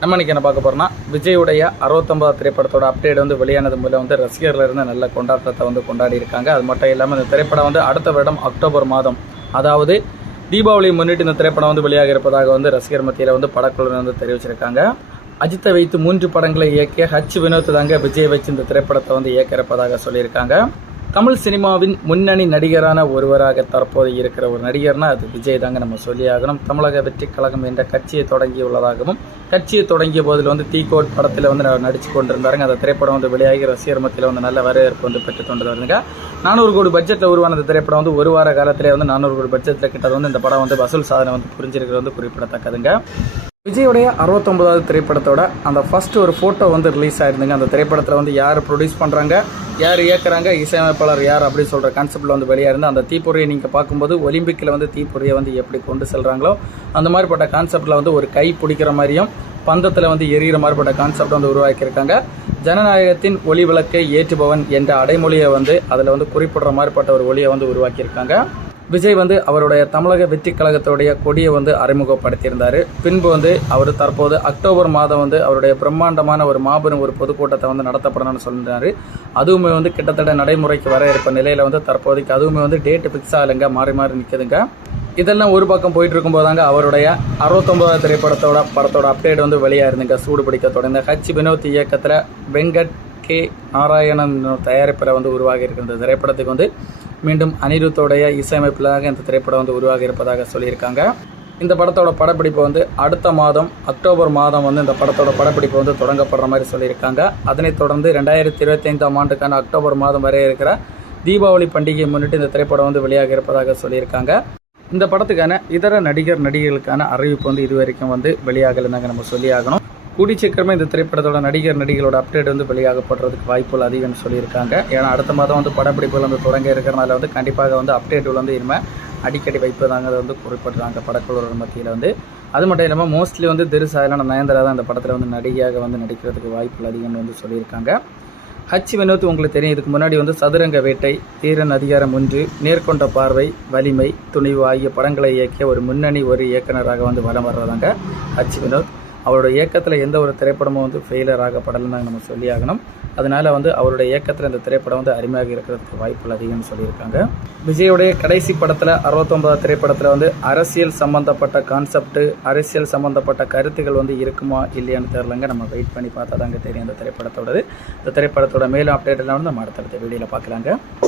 நம்ம இன்னைக்கு என்ன பார்க்க போகிறோம்னா விஜயுடைய அறுபத்தொம்பது திரைப்படத்தோட அப்டேட் வந்து வெளியானது மூலம் வந்து ரசிகர்லருந்து நல்ல கொண்டாட்டத்தை வந்து கொண்டாடி இருக்காங்க. அது மட்டும் இல்லாமல் இந்த திரைப்படம் வந்து அடுத்த வருடம் அக்டோபர் மாதம் அதாவது தீபாவளி முன்னிட்டு இந்த திரைப்படம் வந்து வெளியாக இருப்பதாக வந்து ரசிகர் மத்தியில் வந்து படக்குழுவினர் வந்து தெரிவிச்சிருக்காங்க. அஜித்தை வைத்து மூன்று படங்களை இயக்கிய ஹச் வினோத் தாங்க விஜய் வச்சு இந்த திரைப்படத்தை வந்து இயக்க இருப்பதாக சொல்லியிருக்காங்க. தமிழ் சினிமாவின் முன்னணி நடிகரான ஒருவராக தற்போது இருக்கிற ஒரு நடிகர்னா அது விஜய் தாங்க நம்ம சொல்லியாகணும். தமிழக வெற்றி கழகம் என்ற கட்சியை தொடங்கியுள்ளதாகவும் கட்சியை தொடங்கிய போதில் வந்து தீகோட் படத்தில் வந்து அவர் நடிச்சு கொண்டிருந்தாருங்க. அந்த திரைப்படம் வந்து வெளியாகி ரசிகர் மத்தியில் வந்து நல்ல வரவேற்பு வந்து பெற்று கொண்டு வருதுங்க நானூறு கோடி பட்ஜெட்டில் உருவான இந்த திரைப்படம் வந்து ஒரு வார காலத்திலே வந்து நானூறு கோடி பட்ஜெட்டில் கிட்ட வந்து இந்த படம் வந்து வசூல் சாதனை வந்து புரிஞ்சிருக்கிறது வந்து குறிப்பிடத்தக்கதுங்க. விஜயோடைய அறுபத்தொம்பதாவது திரைப்படத்தோட அந்த ஃபர்ஸ்ட் ஒரு ஃபோட்டோ வந்து ரிலீஸ் ஆயிருந்துங்க. அந்த திரைப்படத்தில் வந்து யார் ப்ரொடியூஸ் பண்ணுறாங்க யார் இயக்குறாங்க? இசையமைப்பாளர் யார் அப்படின்னு சொல்கிற கான்செப்டில் வந்து வெளியாக இருந்து அந்த தீப்பொறியை நீங்கள் பார்க்கும்போது ஒலிம்பிக்கில் வந்து தீப்பொறியை வந்து எப்படி கொண்டு செல்கிறாங்களோ அந்த மாதிரிப்பட்ட கான்செப்டில் வந்து ஒரு கை பிடிக்கிற மாதிரியும் பந்தத்தில் வந்து எரியிற மாதிரிப்பட்ட கான்செப்ட் வந்து உருவாக்கியிருக்காங்க. ஜனநாயகத்தின் ஒளி விளக்கை ஏற்றுபவன் என்ற அடைமொழியை வந்து அதில் வந்து குறிப்பிடுற மாதிரிப்பட்ட ஒரு ஒளியை வந்து உருவாக்கியிருக்காங்க. விஜய் வந்து அவருடைய தமிழக வெற்றி கழகத்துடைய கொடியை வந்து அறிமுகப்படுத்தியிருந்தார். பின்பு வந்து அவர் தற்போது அக்டோபர் மாதம் வந்து அவருடைய பிரம்மாண்டமான ஒரு மாபெரும் ஒரு பொதுக்கூட்டத்தை வந்து நடத்தப்படணும்னு சொல்லியிருந்தார். அதுவுமே வந்து கிட்டத்தட்ட நடைமுறைக்கு வர இருப்ப நிலையில் வந்து தற்போதைக்கு அதுவுமே வந்து டேட்டு ஃபிக்ஸ் ஆகலைங்க மாறி மாறி நிற்குதுங்க இதெல்லாம் ஒரு பக்கம் போயிட்டு இருக்கும்போதாங்க அவருடைய அறுபத்தொம்போதாவது திரைப்படத்தோட படத்தோட அப்டேட் வந்து வெளியாக இருந்துங்க சூடு பிடிக்க தொடர்ந்த. ஹச் வினோத் இயக்கத்தில் வெங்கட் கே நாராயணன் தயாரிப்பில் வந்து உருவாகி இருக்கிற இந்த திரைப்படத்துக்கு வந்து மீண்டும் அனிருத்தோடைய இசையமைப்பிலாக இந்த திரைப்படம் வந்து உருவாகி இருப்பதாக சொல்லியிருக்காங்க. இந்த படத்தோட படப்பிடிப்பு வந்து அடுத்த மாதம் அக்டோபர் மாதம் வந்து இந்த படத்தோட படப்பிடிப்பு வந்து தொடங்கப்படுற மாதிரி சொல்லியிருக்காங்க. அதனைத் தொடர்ந்து ரெண்டாயிரத்தி இருபத்தைந்தாம் ஆண்டுக்கான அக்டோபர் மாதம் வரை இருக்கிற தீபாவளி பண்டிகையை முன்னிட்டு இந்த திரைப்படம் வந்து வெளியாக இருப்பதாக சொல்லியிருக்காங்க. இந்த படத்துக்கான இதர நடிகர் நடிகர்களுக்கான அறிவிப்பு வந்து இது வரைக்கும் வந்து வெளியாகலைன்னாங்க நம்ம சொல்லி ஆகணும் கூடி சீக்கிரமே இந்த திரைப்படத்தோட நடிகர் நடிகளோட அப்டேட் வந்து வெளியாகப்படுறதுக்கு வாய்ப்புகள் அதிகம்னு சொல்லியிருக்காங்க. ஏன்னா அடுத்த மாதம் வந்து படப்பிடிப்புகள் வந்து தொடங்க இருக்கிறனால வந்து கண்டிப்பாக வந்து அப்டேட்டுகள் வந்து இனிமேல் அடிக்கடி வைப்பதாங்க வந்து குறிப்பிட்றாங்க படக்குழுவர் மத்தியில் வந்து. அது மட்டும் இல்லாமல் மோஸ்ட்லி வந்து திருசாயலான நயன்தரா தான் அந்த படத்தில் வந்து நடிகையாக வந்து நடிக்கிறதுக்கு வாய்ப்புகள் அதிகம்னு வந்து சொல்லியிருக்காங்க. ஹச். வினோத் உங்களுக்கு தெரியும் இதுக்கு முன்னாடி வந்து சதுரங்க வேட்டை தீரன் அதிகாரம் ஒன்று நேர்கொண்ட பார்வை வலிமை துணிவு ஆகிய படங்களை இயக்கிய ஒரு முன்னணி ஒரு இயக்குனராக வந்து வலம் வர்றதாங்க ஹச். வினோத். அவரோட இயக்கத்தில் எந்த ஒரு திரைப்படமும் வந்து ஃபெயிலியர் ஆகப்படலைன்னு நம்ம சொல்லி ஆகணும் அதனால் வந்து அவருடைய இயக்கத்தில் இந்த திரைப்படம் வந்து அருமையாக இருக்கிறதுக்கு வாய்ப்புகள் அதிகம்னு சொல்லியிருக்காங்க. விஜயோடைய கடைசி படத்தில் அறுபத்தொன்பதாவது திரைப்படத்தில் வந்து அரசியல் சம்பந்தப்பட்ட கான்செப்ட் அரசியல் சம்பந்தப்பட்ட கருத்துக்கள் வந்து இருக்குமா இல்லையான்னு தெரிலங்க நம்ம வெயிட் பண்ணி பார்த்தா தாங்க தெரியும் இந்த திரைப்படத்தோடது. இந்த திரைப்படத்தோட மேலும் அப்டேட் எல்லாம் வந்து நம்ம அடுத்தடுத்த வீடியோவில் பார்க்கலாங்க.